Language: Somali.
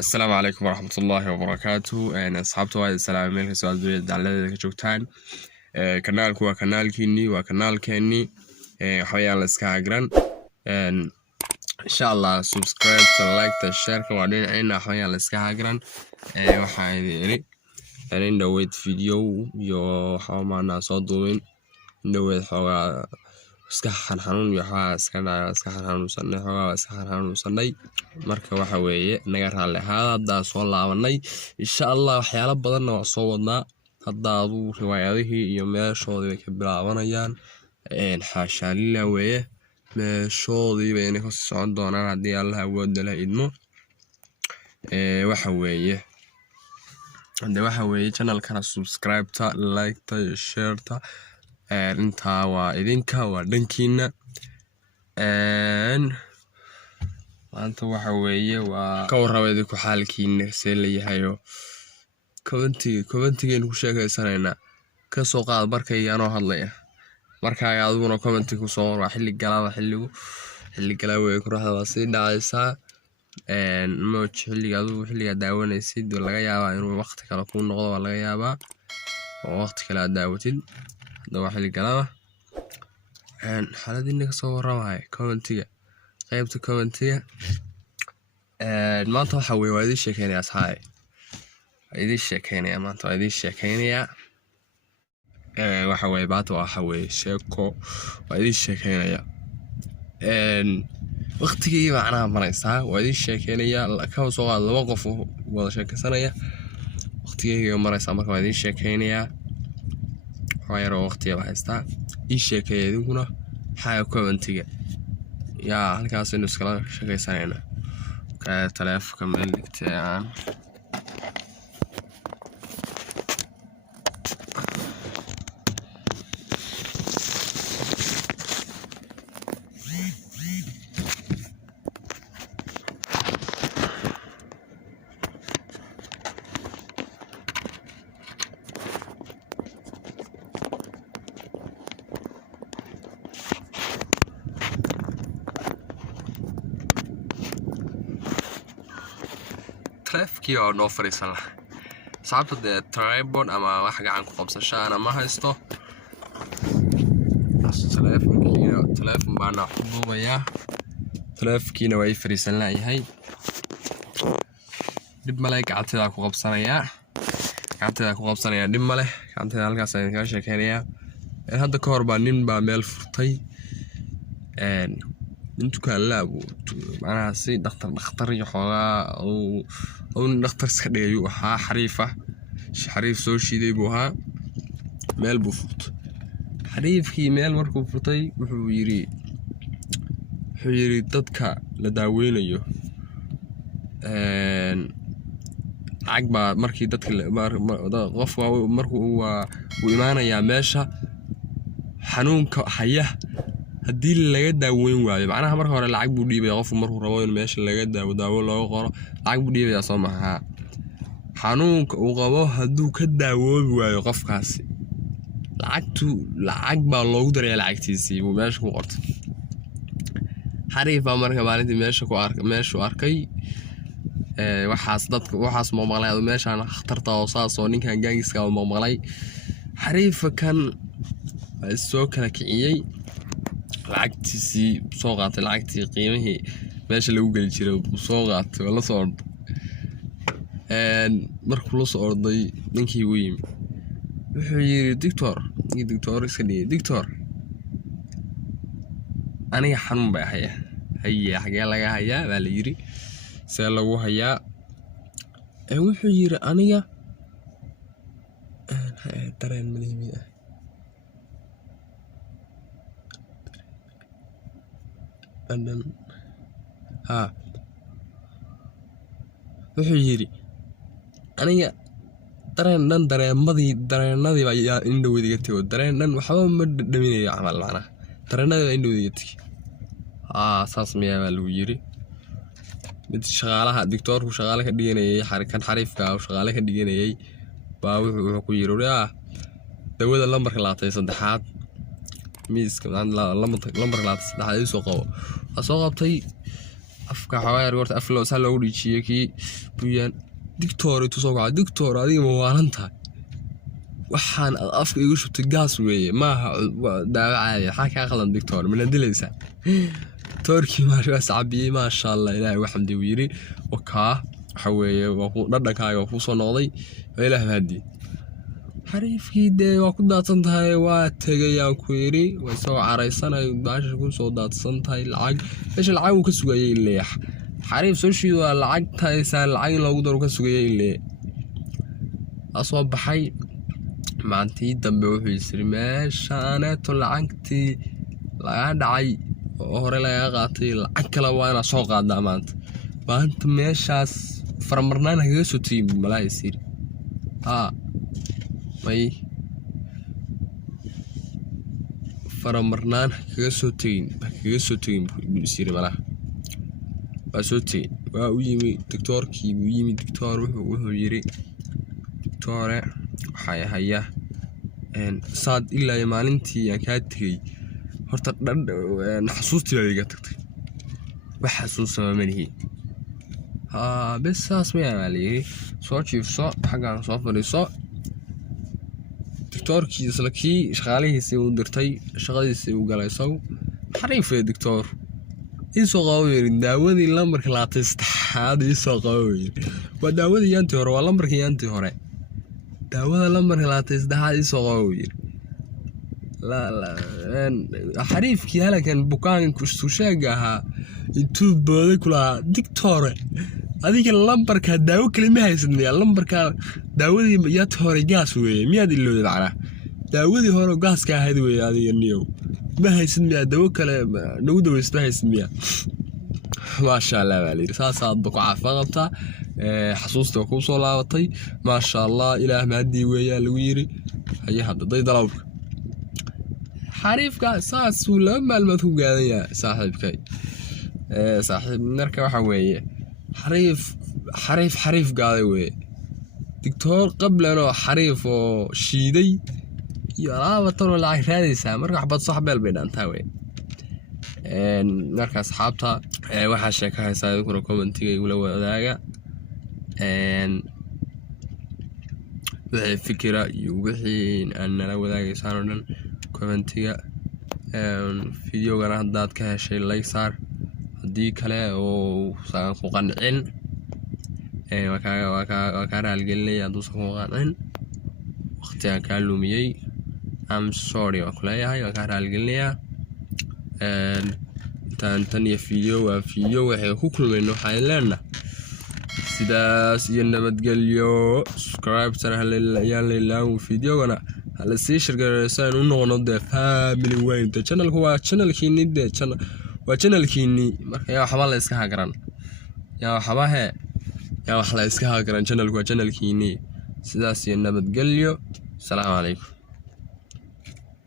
السلام عليكم ورحمة الله وبركاته. أنا أصحابتي وايد السلام عليكم سؤال دعالة كجوكتان. كنالك وكنالكيني وكنالكيني حويا لسكاغران. إن شاء الله سبسكرايب لايك تشير كوادين عنا حويا لسكاغران. وحايدي أنا ندويت فيديو يو حوما صوتوين ندويت حوا iska xanxanuun iyo waxa iska dhacay iska xanxanuunsanay xogaa iska xanxanuunsanay marka waxa weeye naga raali ahaada soo laabanay insha Allah waxyaalo badan oo soo wadnaa hadda adu riwaayadihii iyo meeshoodii ka bilaabanayaan xaashaalila weeye meeshoodii bay inay ka socon doonaan hadii Allah awood la idmo waxa weeye channel kana subscribe ta like ta share ta inta waa idinka waa dhankiina maanta waxa weeye waa ka warrabayda ku xaalkiina see leeyahayo commentigeenu ku sheekaysanayna ka soo qaad markay aanoo hadlaya markaa aaduna commenti ku soo war xilli galaa way kuraxda si dhacaysa mooj xilliga daawanaysid laga yaabaa inuu waqti kale ku noqdo laga yaabaa oo waqti kale daawatid دوا حلي قلامة حالة إنك صور رواي كومنتية قيمت كومنتية ما توحوي وادي الشكيني يا صحاي وادي الشكيني ما تو وادي الشكيني وحوي باتو وحوي شيكو وادي الشكيني وقتي معنا مريسا وادي الشكيني كم صور الوقف ولا شك سنة وقتي مريسا مركب وادي الشكيني ويرى وقتي بحستا إيش كيدونا حاجة كومنتية يا هالكاس إنه سكلا شكل سنة كتلاف كمل كتير تلفكي أو نوفري سنة صعبت ده ترايبون أما واحد عن خمسة أنا ما هيستو تلفون بعنا حبوبة يا تلفكي نوعي فري سنة هاي دب ملاك عتلا كوب سنة يا عتلا كوب سنة يا دب ملاك عتلا هالك سنة كاش كينيا هذا كوربانين بعمل فرطي انتو كان لابو معناها سي دكتور يحوغا او دكتور سكديو ها حريفه حريف سو شيدي بوها ميل بوفوت حريفكي ميل markuu furtay wuxuu yiri dadka la daaweynayo agba markii dadka qof markuu uu imaanaya meesha xanuunka haya hadii laga daaweyn waayo macnaha marka hore lacag buu dhiibay qof markuu rabo in meesha laga daawo loo qoro lacag buu dhiibay soo maaha xanuunka uu qabo haduu ka daawoobi waayo qofkaasi lacag baa loogu daray lacagtiisii uu meesha ku qortay xariifa marka maalintii meesha arkay waxaas ma maqlay meeshaan khatarta oo saasoo ninkan gaangiska oo maqlay xariifa kan soo kala kiciyay lacagtiisii soo qaatay lacagtii qiimihii meesha lagu gali jiray soo qaatay wala soo markuu la soo orday ninkii uu yimi wuxuu yiri doctor iska dhigay doctor aniga xanuun baa haya xagee laga hayaa baa la yiri see lagu hayaa wuxuu yiri aniga dareen malihimi wuxuu yiri aniga dareenadii baa indhowdiga tago dareenan waxba ma dhaminayo camal macna dareenadii baa indhowdiga tagi saas miyaa baa lagu yiri mid shaqaalaha doctorku shaqaale ka dhiganayay kan xariifka shaqaale ka dhiganayay baa wuxuu ku yiri dawada lambarka 23aad miiska lambarka 23aad soo qabo soo qabtay afka xawaayar goorta af loo sal loo dhijiyay ki buyaan dictor tu soo qaad dictor adiga ma waaranta waxaan afka igu shubtay gas weeye maaha daawacay xaka qalan dictor min dilaysa torki ma sha saabiyay ma sha Allah ilaahay waxamdi wiiri waka xaweeye waa ku dhadhankaaga ku soo noqday ilaahay hadi xariifkii dee waa ku daadsan tahay waa tagayaan ku yiri way soo careysanay daasha ku soo daadsan tahay lacag meesha lacag uu ka sugayay leeyax xariif soo shiido lacag taaysan lacag loogu daro ka sugayay leeyax asoo baxay maantii dambe wuxuu isri meeshaanato lacagtii laga dhacay oo hore laga qaatay lacag kale waa ina soo qaadaa maanta meeshaas farmarnaan kaga soo tiim malaayir may farmarnaan kaga soo tiim isiri malaha waa soo tiim waa u yimi doctorkii u yimi doctor wuxuu yiri doctore waxay haya saad ilaa maalintii aan ka tagay horta xasuustii iga tagtay wax xasuusama malihi bes saas ma yaali soo jiifso xagaan soo fadhiiso doctorkii isla kii shaqaalihiisa uu dirtay shaqadiisa uu galay saw xariifay doctor isoo qawweyn daawadii lambarka laatay saddexaad isoo qawweyn waa daawadii yaantii hore waa lambarkii yaantii hore daawada lambarka laatay saddexaad isoo qawweyn la xariifkii halakan bukaan ku soo sheegaha intuu booday kula doctor adiga lambarka daawo kale ma haysanaya lambarka daawadii yaad hore gas weeye miyaad ilowday macna daawadii hore gas ka ahayd weeye adiga niyo ma haysanaya daawo kale nagu daweysma haysanaya ma sha Allah wali saasad ku caafaqabta xasuusta ku soo laabatay ma sha Allah ilaah maadii weeyaa lagu yiri haye hadda dalawka xariifka saas uu la maalmad ku gaadaya saaxiibkay saaxiib marka waxa weeye حريف قاعد وي دكتور قبلنا حريف وشيدي يا بطل ولا هذه سامر راح بتصاحب البين انت وي marka asxaabta waxa sheekaysa kuna commentiga igu la wadaaga wixii fikira iyo wixii aan la wadaagaysaan oo dhan commentiga videogana haddaad ka heshay like saar haddii kale oo saan ku qancin waa ka raalgelinaya hadduusan ku qancin waqtigaan kaa lumiyey I'm sorry waa kuleeyahay waa ka raalgelinaya tan iyo video waxay ku kulmayno waxaan leenahay sidaas iyo nabadgelyo subscribe yaa leeyahay videogana hala sii shirgareysaan u noqono family weyn channelku waa channelkiini waa channelkiini marka yaa waxba la iska hagaran yaa wax la iska hagaran channelku waa channelkiini sidaas iyo nabadgelyo salaam alaykum